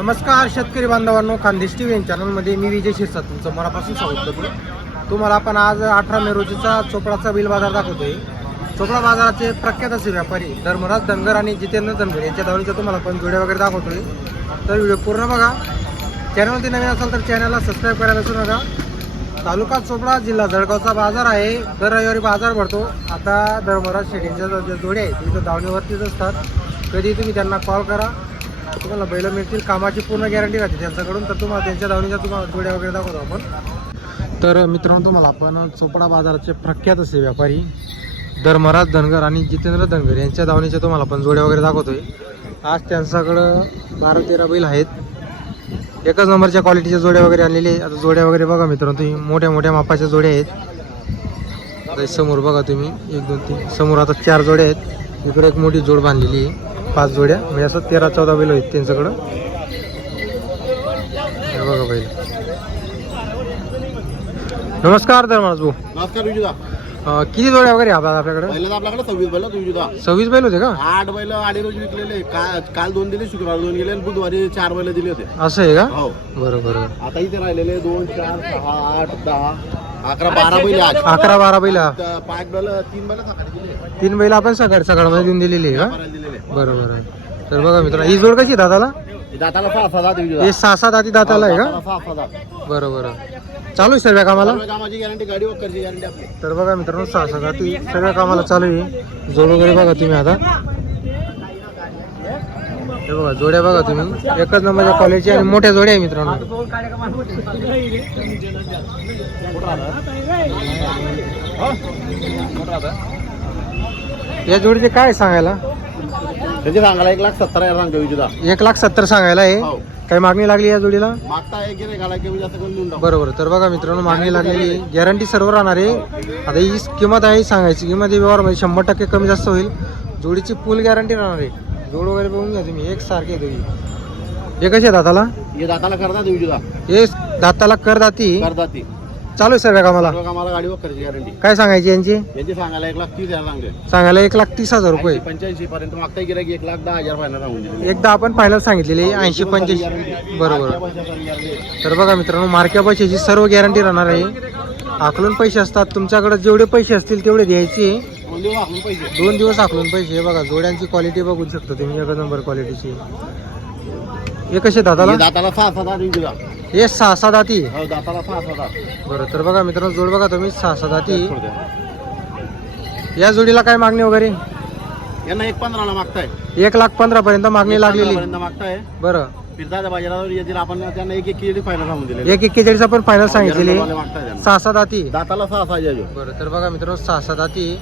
नमस्कार शेतकरी बांधवांनो खानदेश टी व्ही चॅनलमध्ये मी विजय शिरसा तुमचं मनापासून स्वागत करतो. तुम्हाला आपण आज अठरा मे रोजीचा चोपडाचा बिल बाजार दाखवतोय. चोपडा बाजाराचे प्रख्यात असे व्यापारी धर्मराज धनगर आणि जितेंद्र धनगर यांच्या धावणीचा तुम्हाला आपण व्हिडिओ वगैरे दाखवतोय. तर व्हिडिओ पूर्ण बघा. चॅनलवरती नवीन असाल तर चॅनलला सबस्क्राईब करायला विसरू नका. तालुका चोपडा जिल्हा जळगावचा बाजार आहे. दर रविवारी बाजार भरतो. आता धर्मराज शेटींच्या ज्या जोड्या आहेत तिथं दावणीवरतीच असतात. कधी तुम्ही त्यांना कॉल करा. तुम्हाला बैल मिळतील. कामाची पूर्ण गॅरंटी राहते त्यांच्याकडून. तर तुम्हाला त्यांच्या धावणीच्या तुम्हाला जोड्या वगैरे दाखवतो आपण. तर मित्रांनो तुम्हाला आपण चोपडा बाजाराचे प्रख्यात असे व्यापारी धर्मराज धनगर आणि जितेंद्र धनगर यांच्या धावणीच्या तुम्हाला आपण जोड्या वगैरे दाखवतोय. आज त्यांच्याकडं बारा तेरा बैल आहेत. एकच नंबरच्या क्वालिटीच्या जोड्या वगैरे आणलेले आता जोड्या वगैरे बघा मित्रांनो तुम्ही मोठ्या मोठ्या मापाच्या जोड्या आहेत. समोर बघा तुम्ही एक दोन तीन. समोर आता चार जोड्या आहेत. इकडे एक मोठी जोड बांधलेली आहे. पाच जोड्या. म्हणजे असं तेरा चौदा बैल आहेत त्यांच्याकडं. हे बघा बैल. नमस्कार धर्मराज भाऊ. नमस्कार विजुदा. अं, किती जोड्या वगैरे आहेत आपल्याकडे? पहिल्यांदा आपल्याकडे सव्वीस बैल होते विजुदा. सव्वीस बैल होते का? आठ बैल आडी रोज विकलेले. काल काल दोन दिले शुक्रवार दोन गेले आणि बुधवारी चार बैल दिले होते. असं आहे का? हो. बरं बरं. आता इथे राहिलेले दोन चार सहा आठ दहा अकरा बारा बैल आज अकरा बारा बैल. पाच बैल तीन बैल सकाळी दिले. तीन बैल आपण सकाळ सकाळमध्ये देऊन दिलेली आहे का? बाराला दिलेले बरं बरं तर बघा मित्र ही जोड कशी आहे दादाला? दाताला सहा हे सात आधी दाताला आहे का? सहा सहा दात. बरं बरं चालू आहे सर्व कामाला? सर्व कामाची गॅरंटी गाडी वक्करची गॅरंटी आपली. तर बघा मित्रांनो सहा सात आधी सगळ्या कामाला चालू आहे. जोड वगैरे बघा तुम्ही आता. हे बघा जोड्या बघा तुम्ही. एकच नंबरच्या कॉलेजच्या आणि मोठ्या जोड्या आहे मित्रांनो. या जोडीचे काय सांगायला? त्याचे सांगायला एक लाख सत्तर हजार सांगतो विजुदा एक लाख सत्तर सांगायला आहे? हो. काही मागणी लागली या जोडीला? मागता एक गिरे घाला कमी जास्त करून देऊन टाकू. बरोबर. तर बघा मित्रांनो मागणी लागलेली गॅरंटी सर्व राहणार आहे. आता ही किंमत आहे सांगायची. किंमत ही व्यवहारमध्ये शंभर टक्के कमी जास्त होईल. जोडीची फुल गॅरंटी राहणार आहे. जोड वगैरे बघून घ्या तुम्ही. एक सारखे दोघी हे कसे दाताला? हे दाताला करतात विजुदा हे दाताला कर दाती करतात ती चालू आहे सर्व कामाला गाडी गॅरंटी काय सांगायची यांची? यांची सांगायला एक लाख तीस हजार सांगते सांगायला एक लाख तीस हजार रुपये. पंच्याऐंशी पर्यंत मागता गिरायक एक लाख दहा हजार फायनल सांगून दिले एकदा आपण फायनल सांगितलेली ऐंशी पंच्याऐंशी. बरोबर. तर बघा मित्रांनो मार्क्या पैशाची सर्व गॅरंटी राहणार आहे. आकलून पैसे असतात तुमच्याकडे जेवढे पैसे असतील तेवढे द्यायचे. दोन दिवस आखलून पैसे. बघा जोड्यांची क्वालिटी बघू शकता तुम्ही एक नंबर क्वालिटीची कसे दादाला दाताला सहा येऊ द्या. हे सहा सहा दाती. हो दाताला सहा सहा दात. बरं तर बघा मित्रांनो जोड बघा तुम्ही सहा सहा दाती. सोड द्या. या जोडीला काय मागणी वगैरे? यांना एक पंधराला मागताय. एक लाख पंधरा पर्यंत मागणी लागलेली. पर्यंत मागताय. बरं. फिरता बाजारावर येतील आपण त्यांना एक एक किलो फायनल सांगून दिले एक एक्केचाळीस आपण फायनल सांगितलेली. सहा सहा दाती. दाताला सहा सहा जाजो बरं तर बघा मित्रांनो सहा सहा दाती.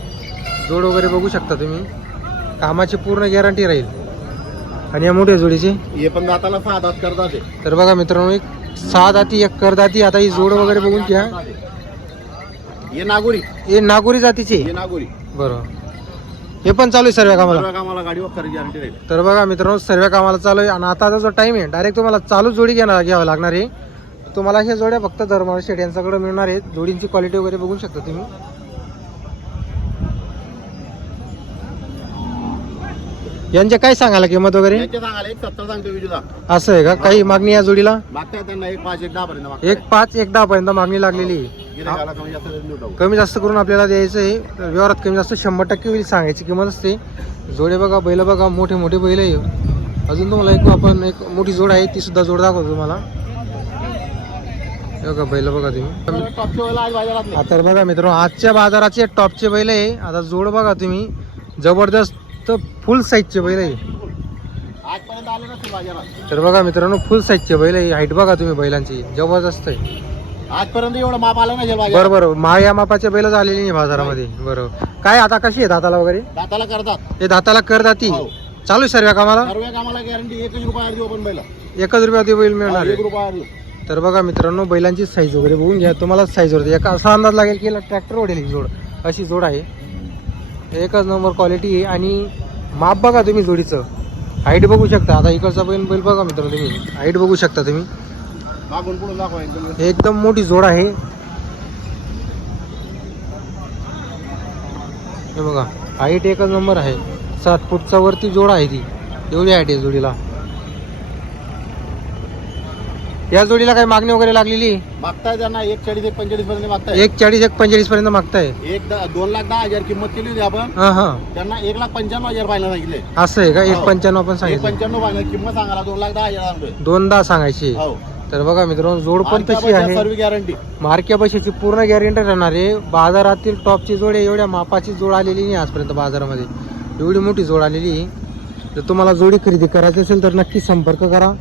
जोड वगैरे बघू शकता तुम्ही. कामाची पूर्ण गॅरंटी राहील. आणि या मोठ्या जोडीची? हे पण दाताला सहा दात करतात ते. तर बघा मित्रांनो एक सहा दाती एक करदाती आता ही जोड वगैरे बघून घ्या. हे नागोरी. हे नागोरी जातीचे? हे नागोरी. बरं. हे पण चालू आहे सर्व कामाला? सर्व कामाला गाडी वक्करची गॅरंटी राहील. तर बघा मित्रांनो सर्व कामाला चालू आहे. आणि आता जो टाइम आहे डायरेक्ट तुम्हाला चालू जोडी घेणार घ्यावं लागणार आहे. तुम्हाला अशा जोड्या फक्त धर्माळ शेट यांच्याकडे मिळणार आहेत. जोडींची क्वालिटी वगैरे बघू शकता तुम्ही. यांचे काय सांगायला किंमत वगैरे? यांचे सांगायला एक सत्तर सांगतो विजुदा असं आहे का? काही मागणी या जोडीला? मागताय त्यांना एक पाच एक दहा पर्यंत मागताय. एक पाच एक दहा पर्यंत मागणी लागलेली आहे. गिऱ्हाईकाला कमी जास्त देऊन टाकू. कमी जास्त करून आपल्याला द्यायचं आहे. तर व्यवहारात कमी जास्त शंभर टक्के होईल सांगायची किंमत असते. जोडे बघा बैल बघा मोठे मोठे बैल आहे. अजून तुम्हाला एक आपण एक मोठी जोड आहे ती सुद्धा जोड दाखवतो तुम्हाला. हे बघा बैल बघा तुम्ही. टॉपचे वाला आज बाजारातले. आता बघा मित्रांनो आजच्या बाजाराचे टॉपचे बैल आहे. आता जोड बघा तुम्ही. जबरदस्त फुल साईजचे बैल आहे. आजपर्यंत आले नसतील बाजारात तर बघा मित्रांनो फुल साईजचे बैल आहे. हाईट बघा तुम्ही बैलांची. जबरदस्त आहे. आजपर्यंत एवढं माप आलं नसेल बाजारात बरोबर मा या मापाच्या बैल आलेली नाही बाजारामध्ये. बरोबर काय आता कशी आहे दाताला वगैरे? दाताला करतात. हे दाताला कर दाती. हो. चालू आहे सर्व कामाला? सर्व कामाला गॅरंटी एकच रुपया देऊ आपण बैला. एकच रुपयात बैल मिळणार एक आहे. रुपया देऊ तर बघा मित्रांनो बैलांची साईज वगैरे बघून घ्या. तुम्हाला साईज वरती एक असा अंदाज लागेल की ट्रॅक्टर ओढेल ही जोड. अशी जोड आहे. एकच नंबर क्वालिटी आहे आणि माप बघा तुम्ही जोडीचं. हाईट बघू शकता. आता इकडचा बैल बैल बघा मित्रांनो तुम्ही. हाईट बघू शकता तुम्ही. एकदम. मोठी जोड आहे. हे बघा. हाईट एकच नंबर आहे. सात फूटचा वरती जोड आहे ती. एवढी हाईट आहे जोडीला. या जोडीला काही मागणी वगैरे लागलेली? मागताय त्यांना एक चाळीस एक पंचेचाळीस पर्यंत मागताय. एक चाळीस एक पंचेचाळीस पर्यंत मागताय. एक द- दोन लाख दहा हजार किंमत केली होती आपण. हा हा. त्यांना एक लाख पंच्याण्णव हजार पाहिजे सांगितले. असं आहे का? एक हो. पंच्याण्णव आपण एक सांगितलं. पंच्याण्णव पाहिजे किंमत सांगायला दोन लाख दहा हजार सांगतोय. दोनदा सांगायची. हो. तर बघा मित्रांनो जोड पण तशी आहे? सर्व गॅरंटी मार्क्या बशीची पूर्ण गॅरंटी राहणार आहे. बाजारातील टॉपची जोड आहे एवढ्या मापाची जोड आलेली नाही आजपर्यंत बाजारामध्ये. एवढी मोठी जोड आलेली आहे. जर तुम्हाला जोडी खरेदी करायची असेल तर नक्की संपर्क करा.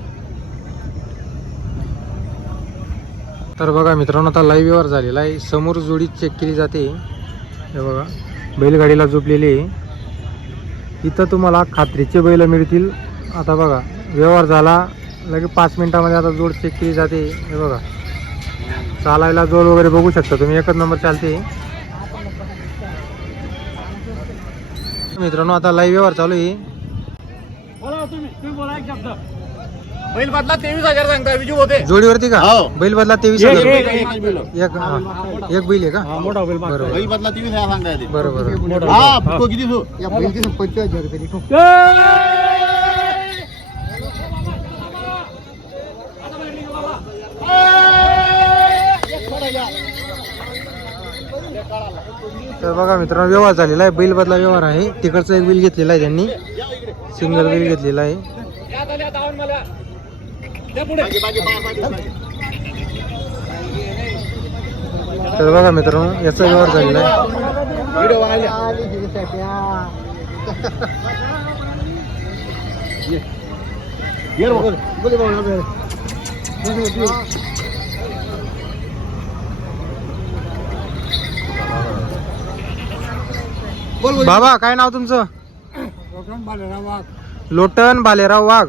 तर बघा मित्रांनो आता लाईव्ह व्यवहार झालेला आहे. समोर जोडी चेक केली जाते. हे बघा बैलगाडीला झोपलेली आहे. इथं तुम्हाला खात्रीचे बैल मिळतील. आता बघा व्यवहार झाला. लगेच पाच मिनिटामध्ये आता जोड चेक केली जाते. हे बघा चालायला जोड वगैरे बघू शकता तुम्ही. एकच नंबर चालते. मित्रांनो आता लाईव्ह व्यवहार चालू आहे. बैल बदला तेवीस हजार सांगताय विजू होते जोडीवरती का? हो. बैल बदला तेवीस एक- हजार. एक- एक बैल. एक हा. एक बैल आहे का? बरोबर. बैल बदला तेवीस हजार सांगताय ते. बरोबर. हा तो किती तो तर बघा मित्रांनो व्यवहार झालेला आहे. बैल बदला व्यवहार आहे. तिकडचा एक बिल घेतलेला आहे त्यांनी. सिंगल बिल घेतलेला आहे. तर बघा मित्रांनो याचा व्यवहार झालेला आहे. बाबा काय नाव तुमचं? लोटन बालेराव वाघ.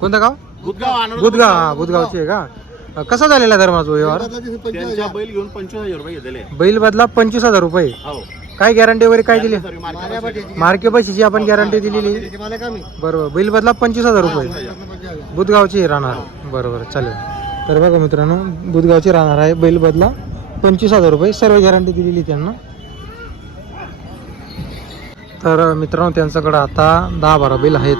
कोणतं गाव? बुधगाव हा बुधगावचे आहे का? कसा झालेला धर्माचा व्यवहार त्यांच्या बैल घेऊन पंचवीस हजार रुपये घेतले बैल बदला पंचवीस हजार रुपये? हो. काय गॅरंटी वगैरे काय दिली? मार्के बशीची आपण गॅरंटी दिलेली. बरोबर बैल बदला पंचवीस हजार रुपये. बुधगावची राहणार. बरोबर चालेल. तर बघा मित्रांनो बुधगावची राहणार आहे. बैल बदला पंचवीस हजार रुपये. सर्व गॅरंटी दिलेली त्यांना. तर मित्रांनो त्यांच्याकडं आता दहा बारा बैल आहेत.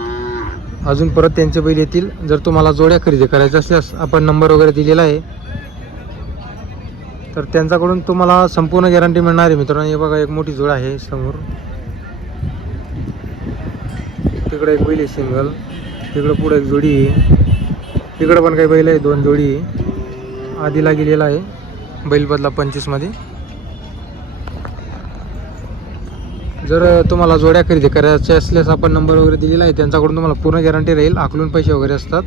अजून परत त्यांचे बैल येतील. जर तुम्हाला जोड्या खरेदी करायच्या असल्यास आपण नंबर वगैरे दिलेला आहे. तर त्यांच्याकडून तुम्हाला संपूर्ण गॅरंटी मिळणार आहे मित्रांनो. हे बघा एक मोठी जोड आहे समोर. तिकडे एक बैल आहे सिंगल तिकडं पुढे एक जोडी आहे. तिकडं पण काही बैल आहे दोन जोडी आहे. आधीला गेलेला आहे. बैल बदला पंचवीसमध्ये. जर तुम्हाला जोड्या खरेदी करायच्या असल्यास आपण नंबर वगैरे दिलेला आहे त्यांच्याकडून तुम्हाला पूर्ण गॅरंटी राहील. आकलून पैसे वगैरे असतात.